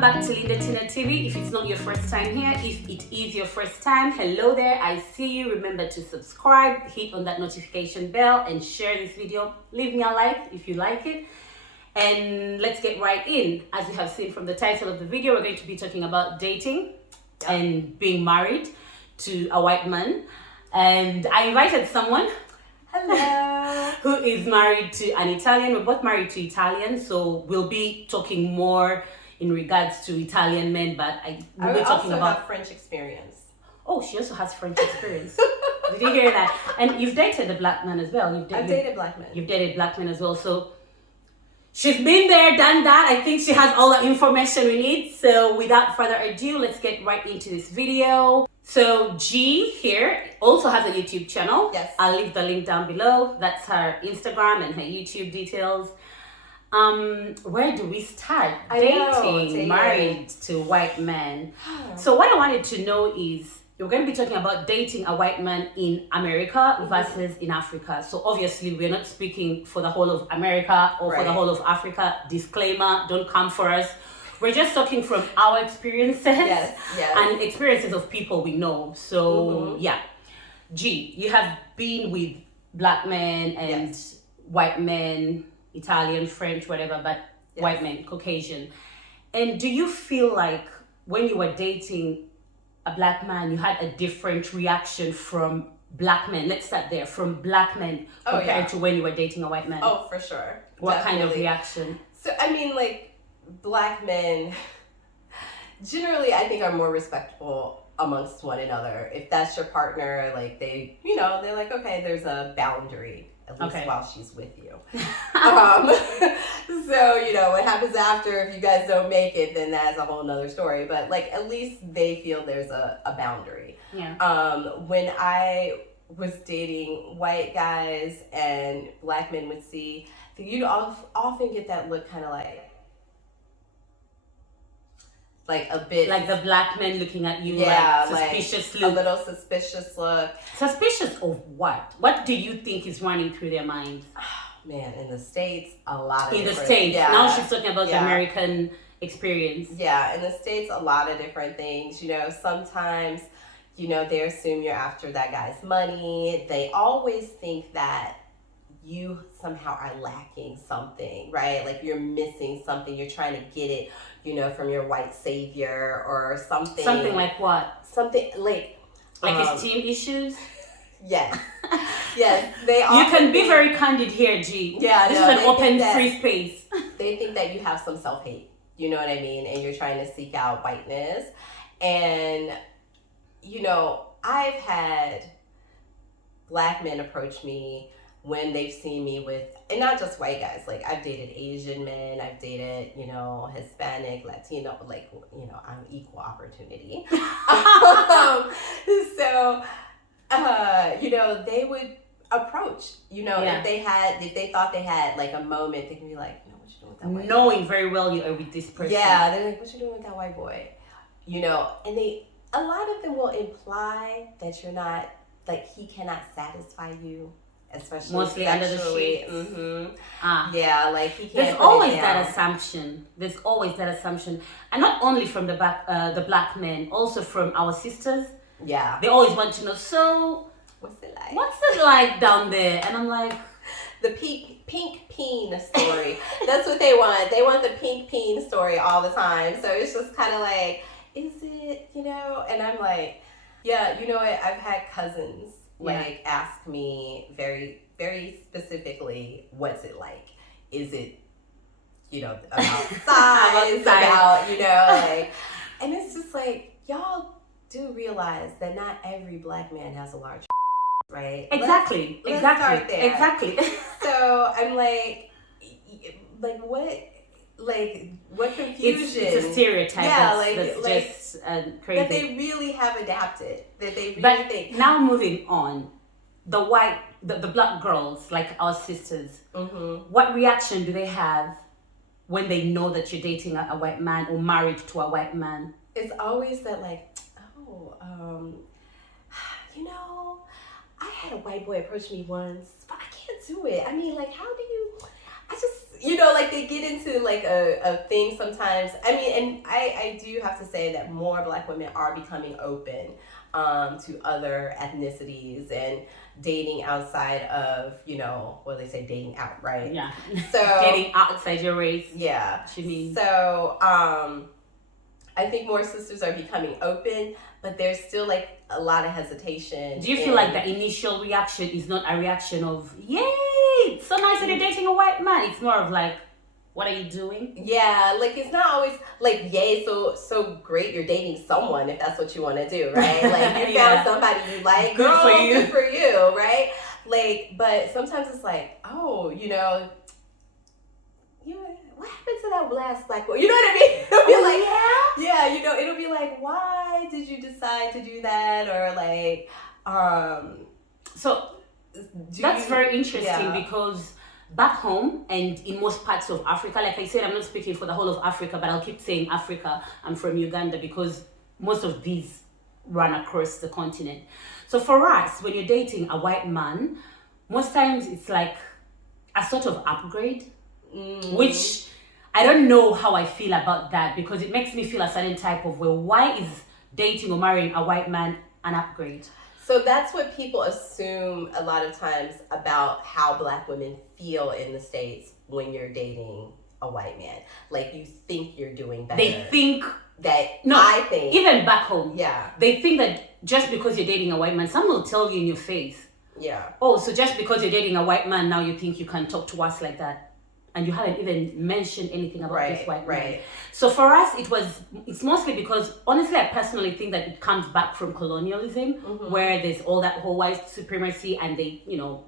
Welcome back to Linda Tina TV. If it's not your first time here, if it is your first time, hello there, I see you. Remember to subscribe, hit on that notification bell, and share this video. Leave me a like if you like it. And let's get right in. As you have seen from the title of the video, we're going to be talking about dating and being married to a white man. And I invited someone Hello. who is married to an Italian. We're both married to Italians, so we'll be talking more in regards to Italian men, but we'll be talking about have French experience. Oh, she also has French experience. Did you hear that? And you've dated a black man as well. I've dated black men. You've dated black men as well, so she's been there, done that. I think she has all the information we need. So without further ado, let's get right into this video. So G here also has a YouTube channel. Yes. I'll leave the link down below. That's her Instagram and her YouTube details. Where do we start? Dating, married to white men. So what I wanted to know is, we're going to be talking about dating a white man in America versus in Africa. So obviously we're not speaking for the whole of America or for the whole of Africa. Disclaimer, don't come for us. We're just talking from our experiences and experiences of people we know. So yeah, G, you have been with black men and white men, Italian, French, whatever, but white men, Caucasian. And do you feel like when you were dating a black man, you had a different reaction from black men? Let's start there. From black men compared to when you were dating a white man? Oh, for sure. What kind of reaction? So, I mean, like, black men generally, I think, are more respectful amongst one another. If that's your partner, like, they, you know, they're like, okay, there's a boundary, at least while she's with you. So, you know, what happens after, if you guys don't make it, then that's a whole nother story. But, like, at least they feel there's a boundary. Yeah. When I was dating white guys and black men would see, you'd often get that look kind of like a bit like the black men looking at you, suspiciously, like a little suspicious look. Suspicious of what? What do you think is running through their minds? Man, in the States, a lot of in the States. Now she's talking about the American experience. Yeah, in the States, a lot of different things. You know, sometimes, you know, they assume you're after that guy's money. They always think that you somehow are lacking something, right? Like you're missing something. You're trying to get it, you know, from your white savior or something. Something like what? Something like esteem issues? Yes. Yes. You can be very candid here, G. Yeah, this is an open, free space. They think that you have some self-hate. You know what I mean? And you're trying to seek out whiteness. And, you know, I've had black men approach me when they've seen me with, and not just white guys, like I've dated Asian men, I've dated, you know, Hispanic, Latino, like, you know, I'm equal opportunity. So, you know, they would approach, you know, if they thought they had like a moment, they can be like, you know, what you doing with that white boy? Knowing very well you are with this person. Yeah, they're like, what you doing with that white boy? You know, and a lot of them will imply that you're not, like, he cannot satisfy you. Especially mostly sexually. Under the sheets. Yeah, like he can't. There's always that assumption. There's always that assumption, and not only from the black men, also from our sisters. Yeah, they always want to know. So, what's it like? What's it like down there? And I'm like, the pink peen story. That's what they want. They want the pink peen story all the time. So it's just kind of like, is it, you know? And I'm like, yeah, you know what? I've had cousins ask me very, very specifically, what's it like? Is it, you know, about size, about, you know, like, and it's just like, y'all do realize that not every black man has a large, right? Exactly. Let's start there. Exactly. So I'm like what confusion? It's a stereotype. Yeah, that's just crazy. That they really have adapted. That they really think. Now moving on, the black girls, like our sisters, what reaction do they have when they know that you're dating a white man or married to a white man? It's always that like, you know, I had a white boy approach me once, but I can't do it. I mean, like, how do you? I just, you know, like they get into like a thing sometimes. I mean, and I do have to say that more Black women are becoming open to other ethnicities and dating outside of, you know, what do they say, dating out, right? Yeah. So dating outside your race. Yeah. What you mean? So I think more sisters are becoming open, but there's still like a lot of hesitation. Do you feel like the initial reaction is not a reaction of, yay, it's so nice that you're dating a white man? It's more of like, what are you doing? Yeah, like it's not always like, yay, so great you're dating someone if that's what you want to do, right? Like you found somebody you like, good for you. Good for you, right? Like, but sometimes it's like, oh, you know, what happened to that last Black boy? You know what I mean? It'll be like, yeah, you know, it'll be like, why did you decide to do that? Or like, so that's very interesting because back home and in most parts of Africa, like I said, I'm not speaking for the whole of Africa, but I'll keep saying Africa. I'm from Uganda because most of these run across the continent. So for us, when you're dating a white man, most times it's like a sort of upgrade, which I don't know how I feel about that because it makes me feel a certain type of way. Why is dating or marrying a white man an upgrade? So that's what people assume a lot of times about how Black women feel in the States when you're dating a white man. Like you think you're doing better. They think that, no, I think. Even back home. Yeah. They think that just because you're dating a white man, some will tell you in your face. Yeah. Oh, so just because you're dating a white man, now you think you can talk to us like that. And you haven't even mentioned anything about this white man. So for us, it's mostly because, honestly, I personally think that it comes back from colonialism, where there's all that whole white supremacy and they, you know,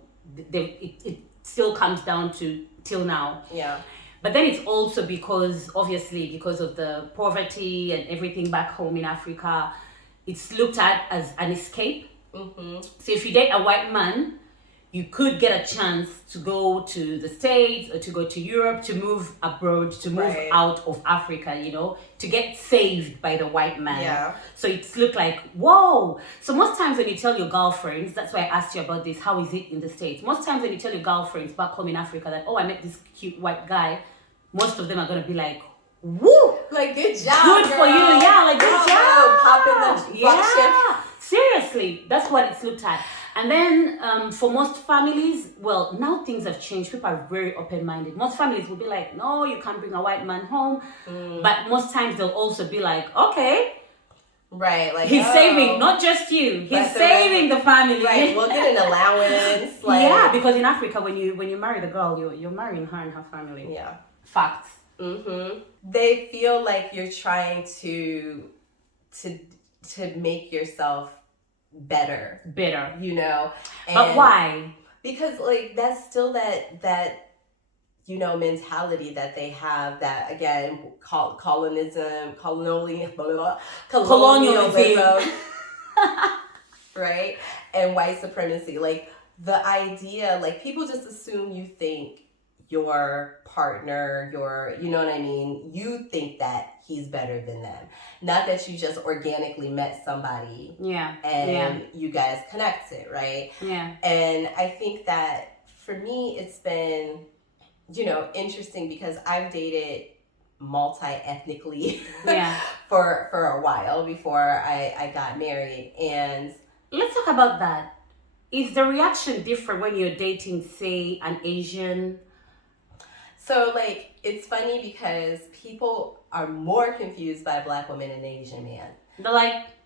it still comes down to till now. Yeah. But then it's also because, obviously, because of the poverty and everything back home in Africa, it's looked at as an escape. So if you date a white man, you could get a chance to go to the States or to go to Europe, to move abroad, to move out of Africa, you know, to get saved by the white man. Yeah. So it's looked like, whoa. So most times when you tell your girlfriends, that's why I asked you about this, how is it in the States? Most times when you tell your girlfriends back home in Africa that, oh, I met this cute white guy, most of them are going to be like, woo! Like, good job, Good girl. for you. Yeah, like, good job. Popping the yeah. Seriously, that's what it's looked at. And then for most families, well, now things have changed. People are very open-minded. Most families will be like, no, you can't bring a white man home. But most times they'll also be like, okay. Right, like he's saving not just you. He's saving the family. Right, we'll get an allowance. Like, yeah, because in Africa, when you marry the girl, you're marrying her and her family. Yeah. Facts. They feel like you're trying to make yourself better, you know. And but why? Because like that's still that you know mentality that they have, that again colonialism right, and white supremacy. Like the idea, like people just assume you think your partner, you know what I mean, you think that he's better than them, not that you just organically met somebody and you guys connected, right? And I think that for me it's been, you know, interesting because I've dated multi-ethnically for a while before I got married. And let's talk about that. Is the reaction different when you're dating, say, an Asian? So, like, it's funny because people are more confused by a Black woman and an Asian man.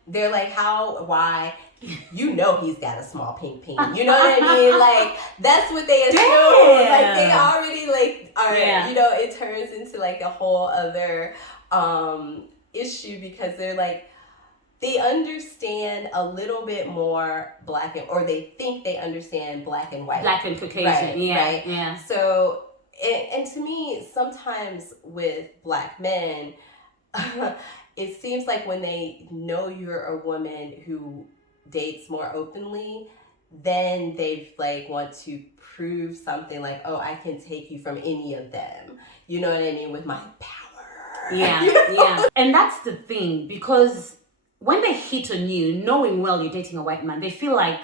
They're like, how, why? You know he's got a small pink peen. You know what I mean? Like, that's what they assume. Damn. Like, they already, like, are, you know, it turns into, like, a whole other issue because they're like, they understand a little bit more Black or they think they understand Black and white. Black and Caucasian, right? Yeah. So, and to me, sometimes with Black men, it seems like when they know you're a woman who dates more openly, then they like want to prove something like, oh, I can take you from any of them. You know what I mean? With my power. Yeah, you know? yeah. And that's the thing, because when they hit on you, knowing well you're dating a white man, they feel like,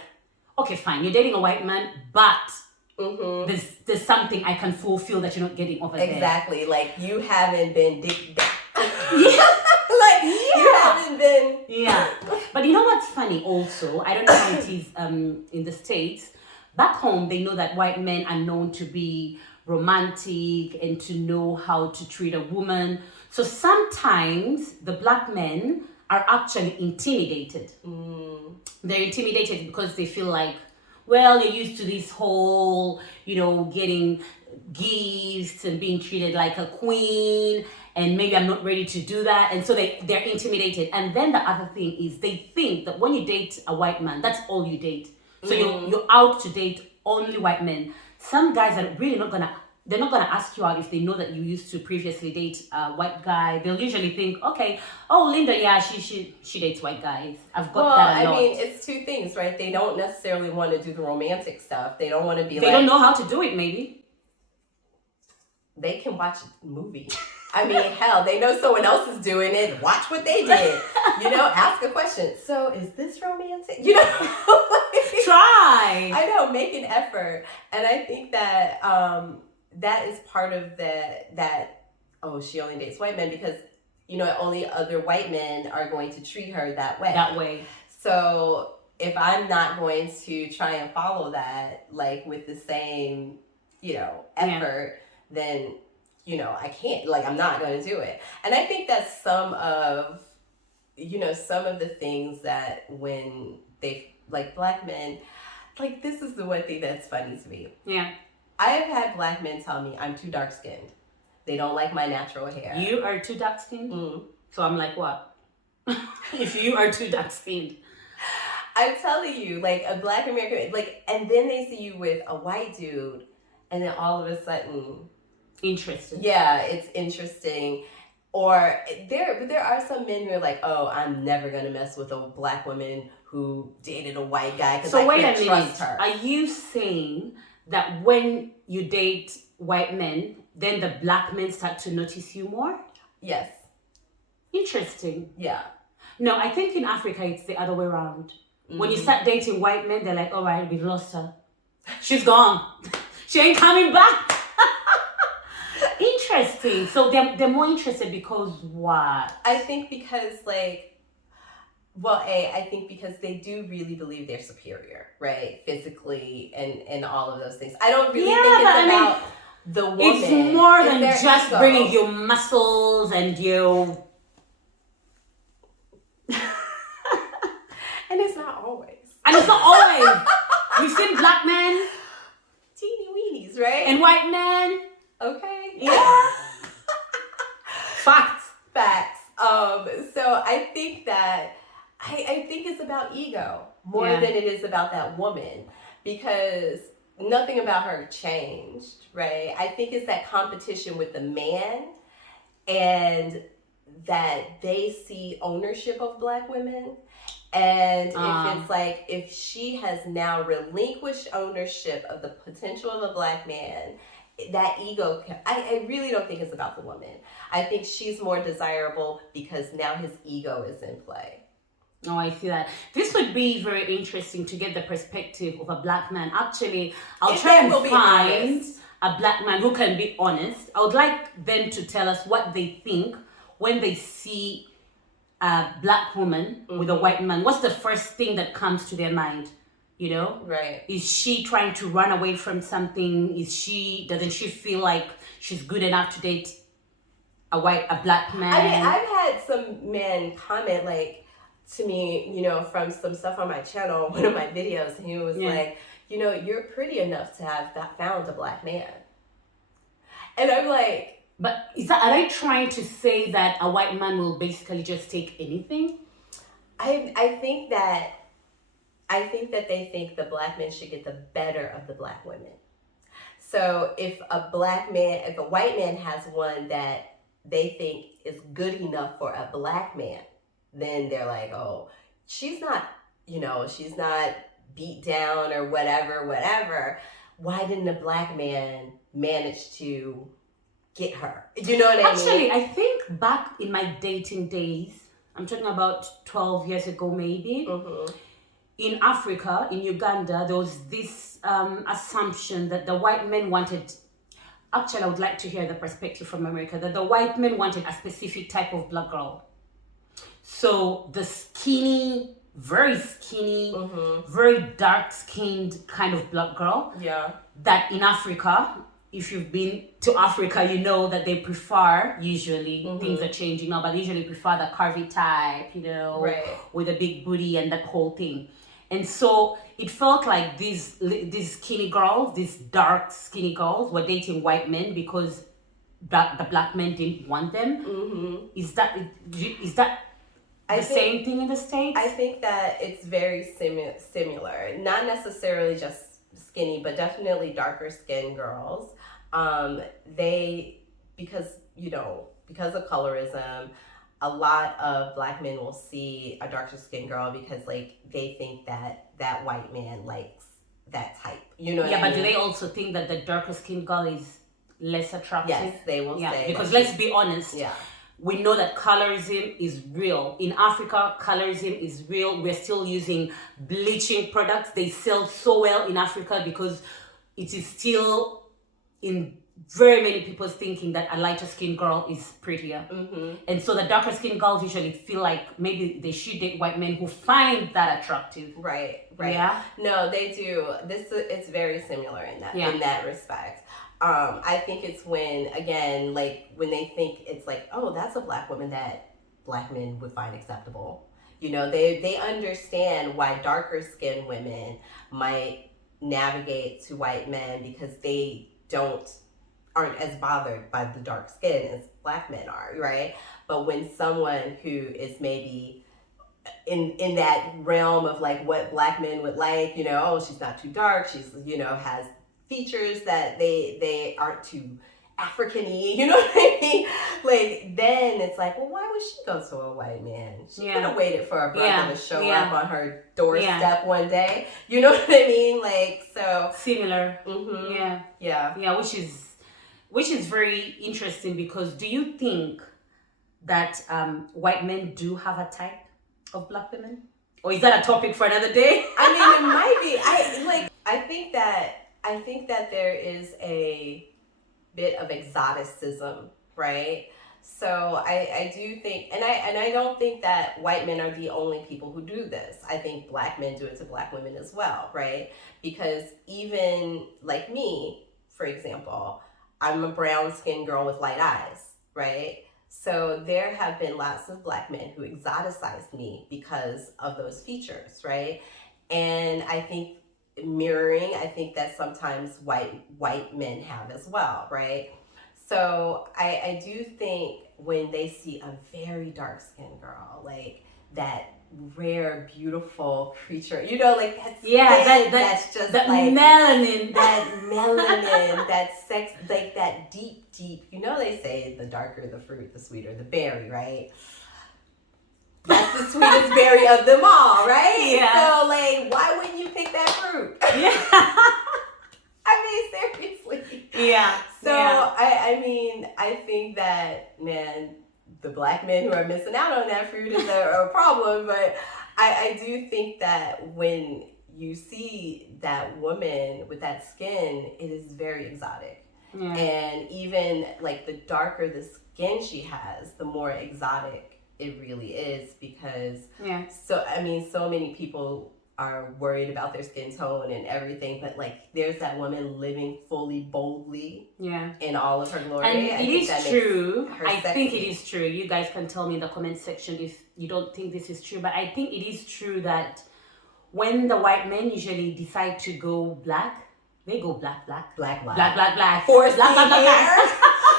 okay, fine, you're dating a white man, but Mm-hmm. There's something I can fulfill that you're not getting over there. Exactly. Like you haven't been Yeah. like you haven't been. Yeah. But you know what's funny also? I don't know how it is in the States. Back home, they know that white men are known to be romantic and to know how to treat a woman. So sometimes the black men are actually intimidated. They're intimidated because they feel like, well, you're used to this whole, getting gifts and being treated like a queen, and maybe I'm not ready to do that. And so they're intimidated. And then the other thing is they think that when you date a white man, that's all you date. So you're out to date only white men. Some guys are really they're not gonna ask you out if they know that you used to previously date a white guy. They'll usually think, okay, oh, Linda, yeah, she dates white guys. I've got that a lot. I mean, it's two things, right? They don't necessarily want to do the romantic stuff. They don't want to be They don't know how to do it, maybe. They can watch a movie. I mean, hell, they know someone else is doing it. Watch what they did. Ask a question. So, is this romantic? Try. I know, make an effort. And I think that that is part of she only dates white men because, only other white men are going to treat her that way. So, if I'm not going to try and follow that, like, with the same, effort, then I can't, I'm not going to do it. And I think that's some of the things that when they, like black men, like this is the one thing that's funny to me. Yeah. I have had black men tell me I'm too dark skinned. They don't like my natural hair. You are too dark skinned? So I'm like, what? If you are too dark skinned. I'm telling you, like a black American, and then they see you with a white dude, and then all of a sudden, interesting. Yeah, it's interesting. Or there are some men who are like, oh, I'm never gonna mess with a black woman who dated a white guy because I can't trust her. Are you saying that when you date white men, then the black men start to notice you more? Yes. Interesting. Yeah. No, I think in Africa it's the other way around. When you start dating white men, they're like, all right, we lost her. She's gone. She ain't coming back. Interesting. So they're more interested because what? I think because I think because they do really believe they're superior, right? Physically and all of those things. I don't really think it's about the woman. It's more than just ego. bringing your muscles and your... And it's not always. We've seen black men. Teeny weenies, right? And white men. Okay. Yeah. Facts. So I think that I think it's about ego more than it is about that woman, because nothing about her changed, right? I think it's that competition with the man, and that they see ownership of black women. And if it's like, if she has now relinquished ownership of the potential of a black man, that ego, I really don't think it's about the woman. I think she's more desirable because now his ego is in play. Oh, I see that. This would be very interesting to get the perspective of a black man. Actually, I'll try and find a black man who can be honest. I would like them to tell us what they think when they see a black woman with a white man. What's the first thing that comes to their mind? Right. Is she trying to run away from something? Doesn't she feel like she's good enough to date a black man? I mean, I've had some men comment to me, from some stuff on my channel, one of my videos, and he was like, you're pretty enough to have found a black man. And I'm like, but are they trying to say that a white man will basically just take anything? I think that they think the black men should get the better of the black women. So if a white man has one that they think is good enough for a black man, then they're like, oh, she's not beat down or whatever. Why didn't a black man manage to get her? You know what I mean? Actually, I think back in my dating days, I'm talking about 12 years ago maybe, in Africa, in Uganda, there was this assumption that the white men wanted. Actually, I would like to hear the perspective from America that the white men wanted a specific type of black girl. So the skinny, very skinny, very dark skinned kind of black girl. Yeah. That in Africa, if you've been to Africa, you know that they prefer, usually, things are changing now, but they usually prefer the curvy type, Right. with a big booty and that whole thing. And so it felt like these skinny girls, these dark skinny girls, were dating white men because the black men didn't want them. Is that the same thing in the States? I think that it's very similar. Not necessarily just skinny, but definitely darker skinned girls. Because of colorism, a lot of black men will see a darker skinned girl because like they think that white man likes that type. You know what I mean? But do they also think that the darker skinned girl is less attractive? Yes, they will say. Because let's be honest. Yeah. We know that colorism is real. In Africa, colorism is real. We're still using bleaching products. They sell so well in Africa because it is still in very many people's thinking that a lighter skinned girl is prettier. And so the darker skinned girls usually feel like maybe they should date white men who find that attractive. Right. Yeah? No, they do. It's very similar in that respect. I think it's when they think it's like, oh, that's a black woman that black men would find acceptable. They understand why darker skinned women might navigate to white men because they aren't as bothered by the dark skin as black men are, right? But when someone who is maybe in that realm of like what black men would like, oh, she's not too dark, she's has features that they aren't too African-y, you know what I mean? Like, then it's like, well, why would she go to a white man? She could have waited for a brother to show up on her doorstep one day. You know what I mean? Like, so similar. Yeah, which is very interesting because do you think that white men do have a type of black women? Or is that a topic for another day? I mean, it might be. I think that there is a bit of exoticism, right? So I do think, and I don't think that white men are the only people who do this. I think black men do it to black women as well, right? Because even like me, for example, I'm a brown-skinned girl with light eyes, right? So there have been lots of black men who exoticized me because of those features, right? And I think I think that sometimes white men have as well, right? So I do think when they see a very dark-skinned girl, like that rare, beautiful creature, like that's just that like melanin, that sex, like that deep. They say the darker the fruit, the sweeter the berry, right? That's the sweetest berry of them all, right? Yeah. So, like, why wouldn't you pick that fruit? Yeah. I mean, seriously. Yeah. So, yeah. I think that, man, the black men who are missing out on that fruit is a problem. But I do think that when you see that woman with that skin, it is very exotic. Yeah. And even, like, the darker the skin she has, the more exotic it really is because so many people are worried about their skin tone and everything, but like there's that woman living fully boldly in all of her glory. And it is true. I think it is true. You guys can tell me in the comment section if you don't think this is true, but I think it is true that when the white men usually decide to go black, they go black. 4C hair.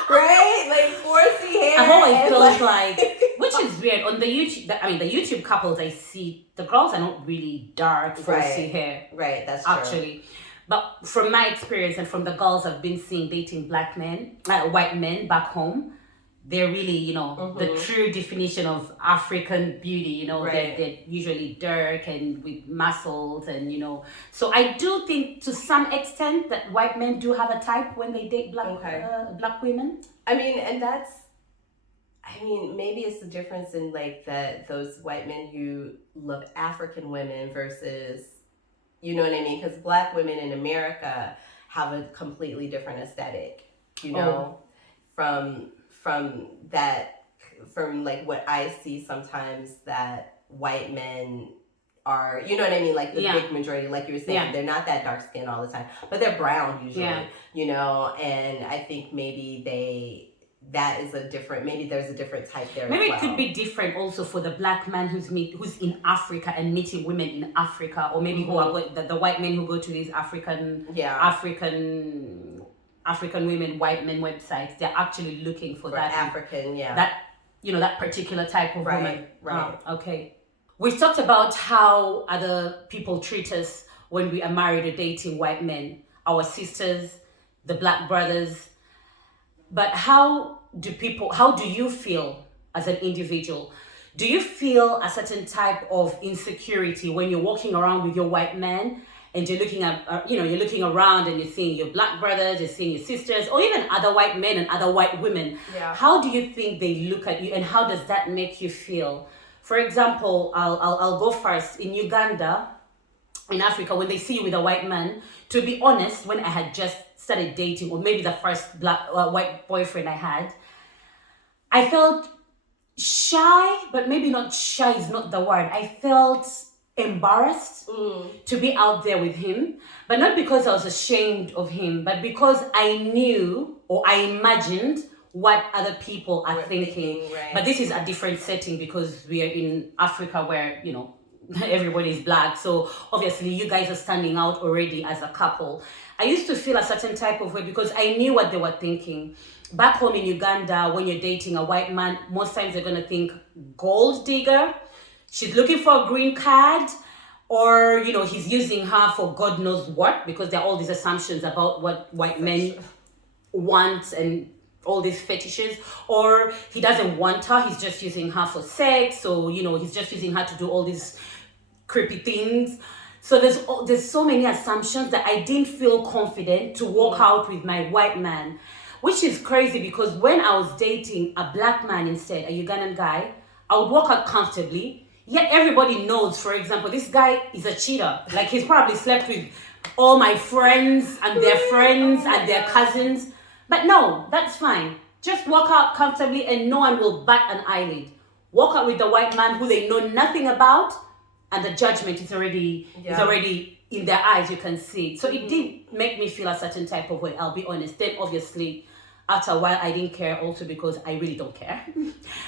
Right? Like 4C hair. I've always felt like, which is weird, on the YouTube couples I see, the girls are not really dark 4C hair. Right, that's true. Actually. But from my experience and from the girls I've been seeing dating black men, white men back home, they're really, the true definition of African beauty, they're usually dark and with muscles and, So I do think to some extent that white men do have a type when they date black women. I mean, and I mean, maybe it's the difference in like that those white men who love African women versus, you know what I mean? Because Black women in America have a completely different aesthetic, you know, from that, from like what I see sometimes that white men are, you know what I mean? Like the big majority, like you were saying, they're not that dark skinned all the time, but they're brown usually, you know, and I think maybe that is a different, maybe there's a different type there. Maybe as well. It could be different also for the Black man who's in Africa and meeting women in Africa, or maybe who are the white men who go to these African women, white men websites. They're actually looking for that African, that, you know, that particular type of woman. Right. Okay. We've talked about how other people treat us when we are married or dating white men, our sisters, the Black brothers. But how do you feel as an individual? Do you feel a certain type of insecurity when you're walking around with your white man and you're looking at, you're looking around and you're seeing your Black brothers, you're seeing your sisters, or even other white men and other white women? Yeah. How do you think they look at you, and how does that make you feel? For example, I'll go first. In Uganda, in Africa, when they see you with a white man, to be honest, when I had just started dating, or maybe the first white boyfriend I had, I felt shy, but maybe not shy is not the word. I felt embarrassed to be out there with him, but not because I was ashamed of him, but because I knew or I imagined what other people are thinking. Right. But this is a different setting because we are in Africa where, you know, everybody is Black. So obviously you guys are standing out already as a couple. I used to feel a certain type of way because I knew what they were thinking. Back home in Uganda, when you're dating a white man, most times they're going to think gold digger. She's looking for a green card, or, you know, he's using her for God knows what, because there are all these assumptions about what white men want and all these fetishes, or he doesn't want her, he's just using her for sex, so, you know, he's just using her to do all these creepy things. So there's so many assumptions that I didn't feel confident to walk out with my white man, which is crazy because when I was dating a Black man instead, a Ugandan guy, I would walk out comfortably. Yet everybody knows, for example, this guy is a cheater. Like, he's probably slept with all my friends and their friends and their cousins. But no, that's fine. Just walk out comfortably and no one will bat an eyelid. Walk out with the white man who they know nothing about, and the judgment is already in their eyes, you can see. So it did make me feel a certain type of way, I'll be honest. Then obviously, after a while, I didn't care also because I really don't care.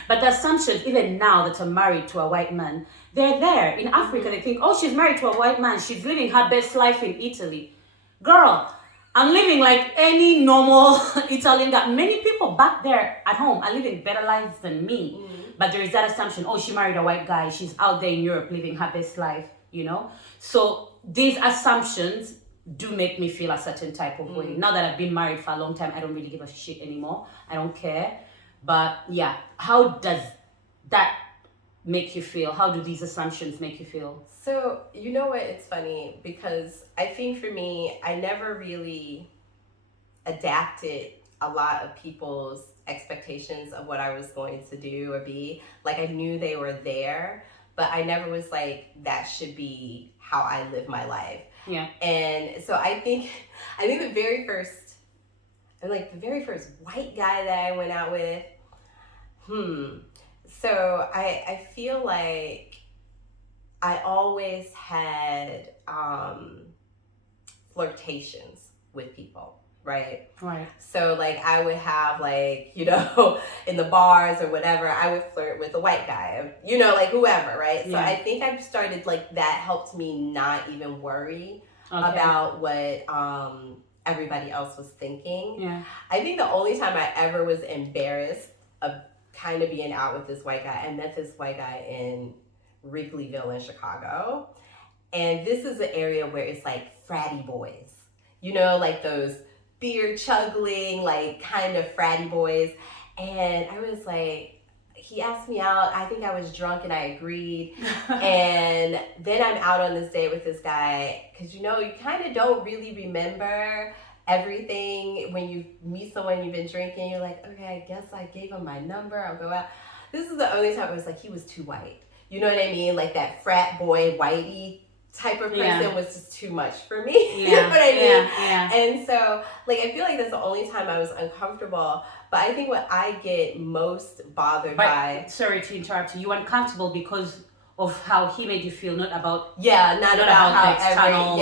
But the assumptions, even now that I'm married to a white man, they're there. In Africa, they think, oh, she's married to a white man. She's living her best life in Italy. Girl, I'm living like any normal Italian guy. Many people back there at home are living better lives than me. But there is that assumption, oh, she married a white guy. She's out there in Europe living her best life, you know? So these assumptions do make me feel a certain type of way. Now that I've been married for a long time, I don't really give a shit anymore. I don't care. But yeah, how does that make you feel? How do these assumptions make you feel? So, you know what, it's funny because I think for me, I never really adapted a lot of people's expectations of what I was going to do or be. Like, I knew they were there, but I never was like, that should be how I live my life. Yeah. And so I think the very first white guy that I went out with, so I feel like I always had flirtations with people, right? Right. So like I would have like, you know, in the bars or whatever, I would flirt with a white guy, you know, like whoever, right? So I think I've started like that helped me not even worry about what everybody else was thinking. Yeah. I think the only time I ever was embarrassed of kind of being out with this white guy, I met this white guy in Wrigleyville in Chicago. And this is an area where it's like fratty boys, you know, like those beer chuggling, like kind of fratty boys. And I was like, he asked me out. I think I was drunk and I agreed. And then I'm out on this date with this guy because, you know, you kind of don't really remember everything. When you meet someone you've been drinking, you're like, okay, I guess I gave him my number. I'll go out. This is the only time it was like he was too white. You know what I mean? Like that frat boy, whitey type of person was just too much for me. You know what I mean? Yeah. And so, like, I feel like that's the only time I was uncomfortable. But I think what I get most bothered by... Sorry to interrupt you. You were uncomfortable because of how he made you feel, not about... Yeah, not about how the external...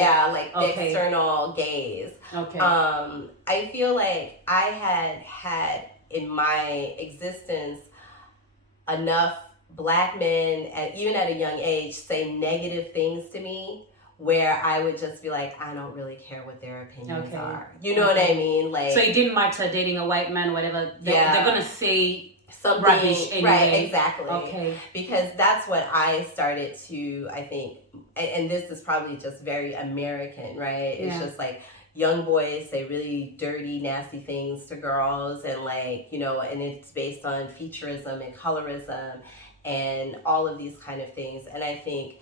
the external gaze. Okay. I feel like I had in my existence enough Black men, and even at a young age, say negative things to me where I would just be like, I don't really care what their opinions are. You know what I mean? Like, so it didn't matter dating a white man, whatever. They're gonna say something rubbish anyway. Right, exactly. Okay. Because that's what I started to, I think, and this is probably just very American, right? It's just like young boys say really dirty, nasty things to girls, and like, you know, and it's based on featureism and colorism and all of these kind of things. And I think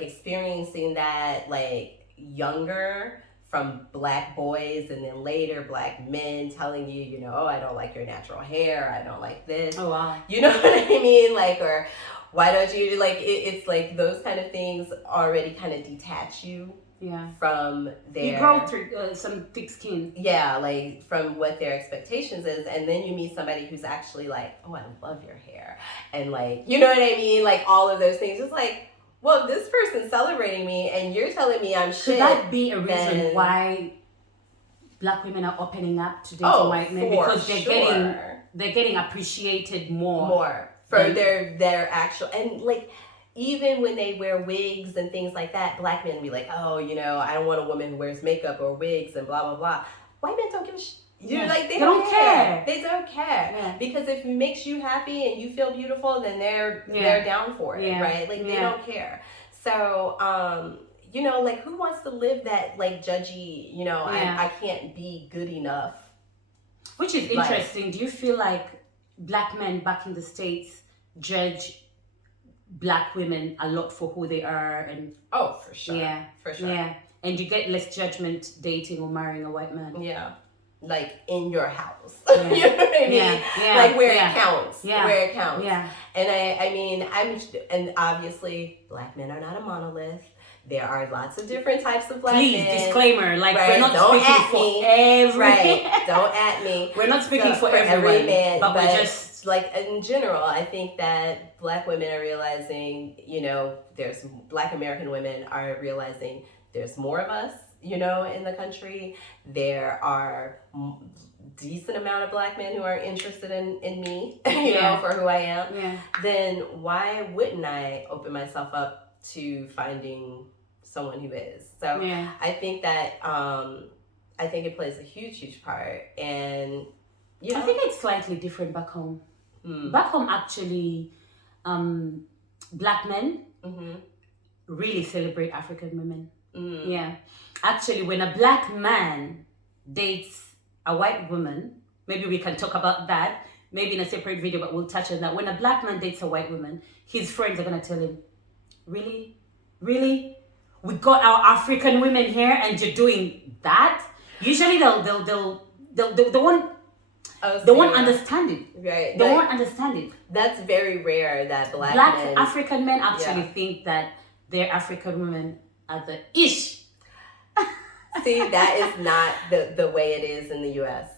experiencing that like younger from Black boys, and then later Black men telling you, you know, oh, I don't like your natural hair, I don't like this. Oh, wow. You know what I mean? Like, or why don't you, like, it's like those kind of things already kind of detach you from their... You grow through some thick skin. Yeah, like from what their expectations is. And then you meet somebody who's actually like, oh, I love your hair. And like, you know what I mean? Like all of those things. It's like, well, this person's celebrating me and you're telling me I'm shit. Could that be a reason why Black women are opening up to dating white men? Because they're getting appreciated more for their actual, and like, even when they wear wigs and things like that, Black men be like, oh, you know, I don't want a woman who wears makeup or wigs and blah, blah, blah. White men don't give a shit. Like, they don't care. They don't care. Yeah. Because if it makes you happy and you feel beautiful, then they're down for it, right? Like, they don't care. So, you know, like, who wants to live that, like, judgy, you know, I can't be good enough. Which is interesting. Do you feel like Black men back in the States judge Black women a lot for who they are? And for sure. For sure. Yeah. And you get less judgment dating or marrying a white man. Yeah. Like in your house. You know what I mean? Like where it counts. Where it counts. Yeah. And I mean, and obviously Black men are not a monolith. There are lots of different types of Black men. Please, disclaimer, like we're not speaking for every... Right, don't at me. We're not speaking for every man, but we're just... Like, in general, I think that Black women are realizing, you know, Black American women are realizing there's more of us, you know, in the country. There are decent amount of Black men who are interested in me, you know, for who I am. Yeah. Then why wouldn't I open myself up to finding someone who is? So I think that, I think it plays a huge part. And, you know, I think it's slightly different back home. Back home, actually, Black men really celebrate African women. Yeah. Actually, when a Black man dates a white woman, maybe we can talk about that, maybe in a separate video, but we'll touch on that. When a Black man dates a white woman, his friends are going to tell him, really? Really? We got our African women here and you're doing that? Usually they won't understand it. Right. They won't understand it. That's very rare that Black men... African men actually think that their African women are the ish. See, that is not the way it is in the U.S.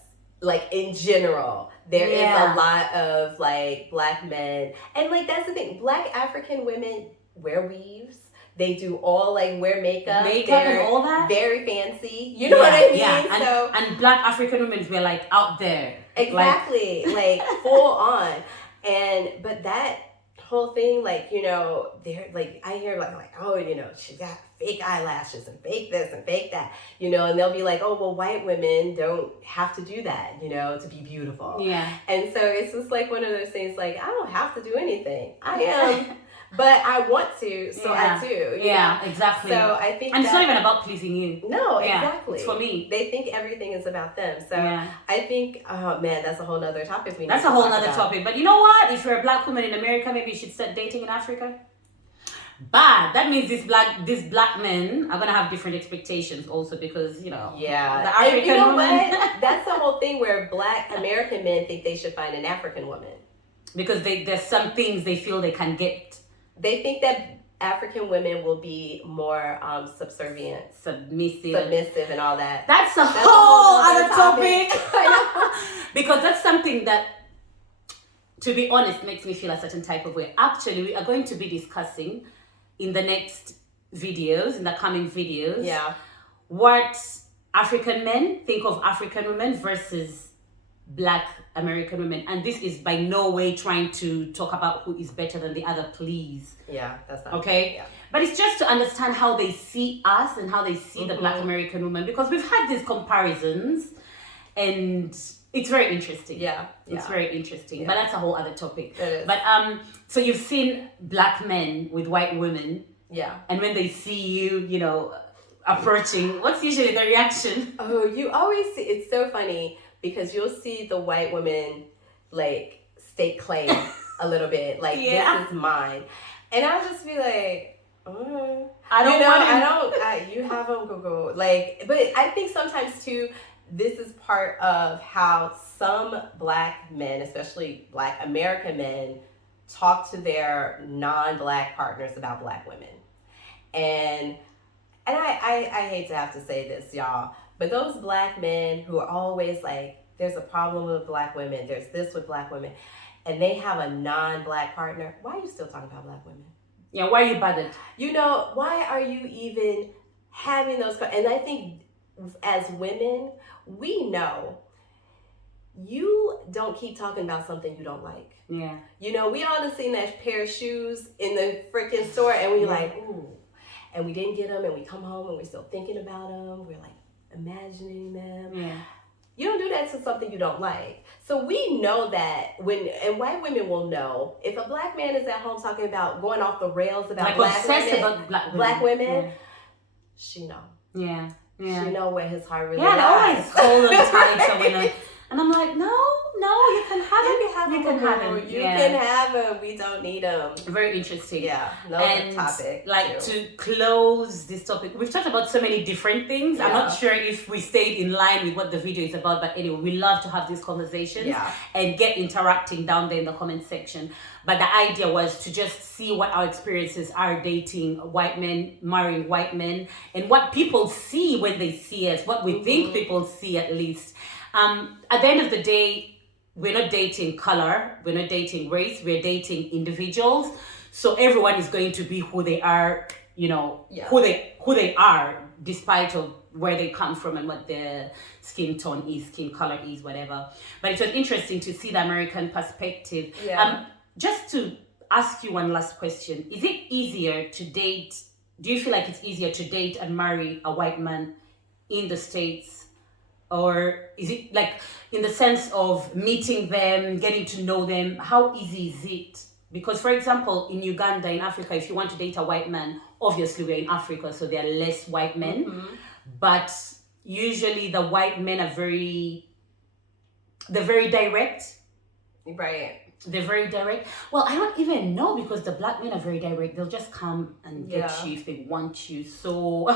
Like, in general, there is a lot of, like, Black men. And, like, that's the thing. Black African women wear weaves. They do all, like, wear makeup. And all that? Very fancy. You know what I mean? Yeah. And Black African women were, like, out there. Exactly. Like full on. But that whole thing, like, you know, they're like, I hear like, oh, you know, she got fake eyelashes and fake this and fake that, you know, and they'll be like, oh, well, white women don't have to do that, you know, to be beautiful. Yeah. And so it's just like one of those things, like, I don't have to do anything. I am. But I want to, so I do. You know? Exactly. So I think and it's not even about pleasing you. No, exactly. It's for me. They think everything is about them. So I think, oh man, that's a whole nother topic. That's a whole nother topic. But you know what? If you're a Black woman in America, maybe you should start dating in Africa. But that means these black men are gonna have different expectations also because Yeah. the African And you know woman what? That's the whole thing where Black American men think they should find an African woman. because there's some things they feel they can get. They think that African women will be more subservient, submissive, and all that. That's a whole other topic. Because that's something that, to be honest, makes me feel a certain type of way. Actually, we are going to be discussing in the next videos, in the coming videos, what African men think of African women versus Black American women. And this is by no way trying to talk about who is better than the other, please. Yeah, that's not okay. Yeah. But it's just to understand how they see us and how they see the Black American woman, because we've had these comparisons and it's very interesting. Yeah. It's very interesting. But that's a whole other topic. It is. But so you've seen Black men with white women. Yeah. And when they see you, approaching, what's usually the reaction? Oh, you always see, it's so funny because you'll see the white women like stake claim a little bit, like this is mine. And I'll just be like, I don't want him. You have them go. Like, but I think sometimes too, this is part of how some Black men, especially Black American men, talk to their non-Black partners about Black women. And I hate to have to say this, y'all, but those Black men who are always like, there's a problem with Black women, there's this with Black women, and they have a non-Black partner, why are you still talking about Black women? Yeah, why are you bothered? Why are you even having those? And I think as women, we know you don't keep talking about something you don't like. Yeah. We all have seen that pair of shoes in the freaking store and we like, ooh. And we didn't get them and we come home and we're still thinking about them. We're like imagining them. Yeah. You don't do that to something you don't like. So we know that and white women will know if a Black man is at home talking about going off the rails about like Black women, she know. Yeah. She know where his heart really lies. Yeah, always hold them tight. And I'm like, no, you can have them. You can have them. We don't need them. Very interesting. Yeah. Topic. To close this topic, we've talked about so many different things. Yeah. I'm not sure if we stayed in line with what the video is about, but anyway, we love to have these conversations and get interacting down there in the comment section. But the idea was to just see what our experiences are dating white men, marrying white men, and what people see when they see us, what we think people see at least. At the end of the day, we're not dating color, we're not dating race, we're dating individuals. So everyone is going to be who they are, who they are, despite of where they come from and what their skin tone is, skin color is, whatever. But it was interesting to see the American perspective. Yeah. Just to ask you one last question, is it easier to date? Do you feel like it's easier to date and marry a white man in the States? Or is it like in the sense of meeting them, getting to know them? How easy is it? Because, for example, in Uganda, in Africa, if you want to date a white man, obviously we're in Africa, so there are less white men. But usually the white men are they're very direct. Right. They're very direct. Well, I don't even know because the Black men are very direct. They'll just come and get you if they want you. So...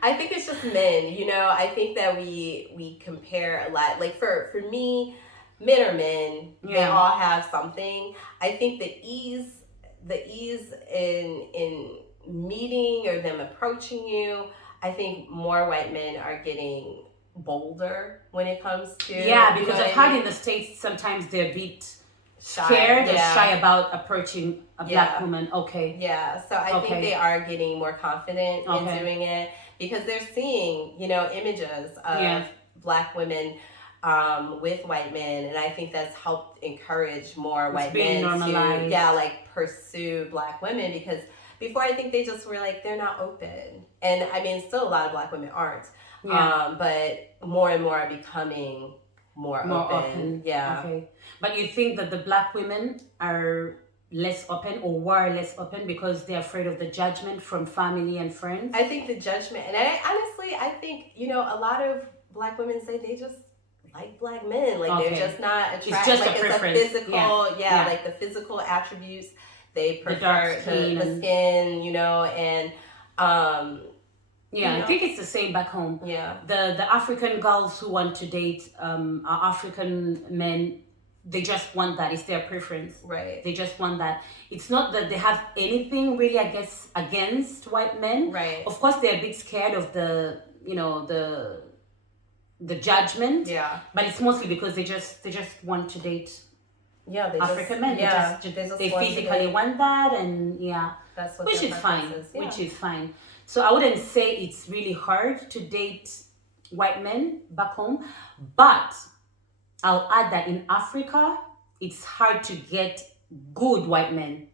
I think it's just men, I think that we compare a lot. Like for me, men are men. They all have something. I think the ease in meeting or them approaching you, I think more white men are getting bolder when it comes to because I've heard in the States sometimes they're a bit scared or shy about approaching a Black woman. Okay. Yeah. So I think they are getting more confident in doing it because they're seeing, images of Black women with white men, and I think that's helped encourage more white men to pursue Black women because before I think they just were like they're not open, and I mean still a lot of Black women aren't, but more and more are becoming more open. Yeah. Okay. But you think that the Black women are less open or were less open because they're afraid of the judgment from family and friends? I think the judgment, and I think, a lot of Black women say they just like Black men. Like they're just not attracted. It's just a preference. It's a physical, like the physical attributes they prefer the skin, you know, and I think it's the same back home. Yeah. The African girls who want to date are African men, they just want that. It's their preference. Right. They just want that. It's not that they have anything really, I guess, against white men. Right. Of course, they're a bit scared of the judgment. Yeah. But it's mostly because they just want to date African men. Yeah. They physically want that, and that's what which is fine. Yeah. Which is fine. So I wouldn't say it's really hard to date white men back home, but I'll add that in Africa, it's hard to get good white men.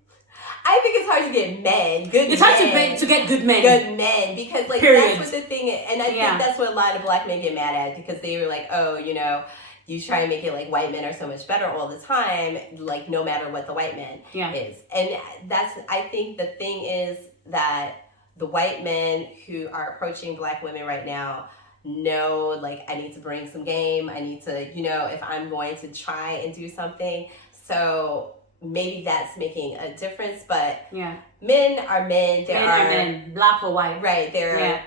I think it's hard to get men. It's hard to get good men. Good men, because like Period. that's what the thing is, and I think that's what a lot of black men get mad at, because they were like, oh, you know, you try and make it like white men are so much better all the time, like no matter what the white man is, and I think the thing is that the white men who are approaching black women right now know, like, I need to bring some game. I need to, you know, if I'm going to try and do something. So maybe that's making a difference. But men are men. Men are men, black or white. Right. They're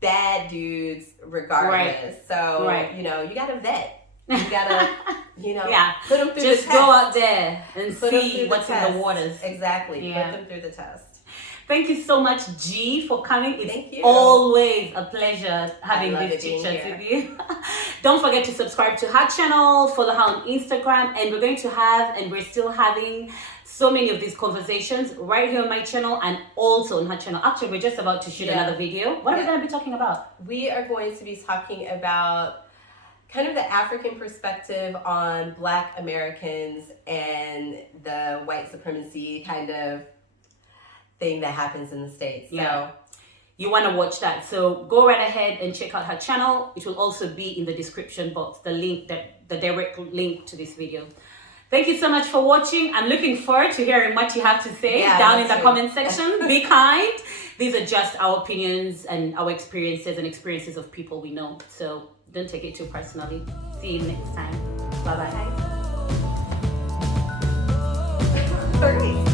bad dudes regardless. Right. So, you know, you got to vet. You got to, you know, put them through just the test. go out there and see what's in the waters. Exactly. Put them through the test. Thank you so much, G, for coming. Thank you. Always a pleasure having this chit-chat with you. Don't forget to subscribe to her channel, follow her on Instagram, and we're still having so many of these conversations right here on my channel and also on her channel. Actually, we're just about to shoot another video. What are we going to be talking about? We are going to be talking about kind of the African perspective on Black Americans and the white supremacy kind of thing that happens in the States. So you want to watch that, so go right ahead and check out her channel. It will also be in the description box, the direct link to this video. Thank you so much for watching. I'm looking forward to hearing what you have to say down in the comment section. Be kind. These are just our opinions and our experiences of people we know, so don't take it too personally. See you next time. Bye-bye. All right.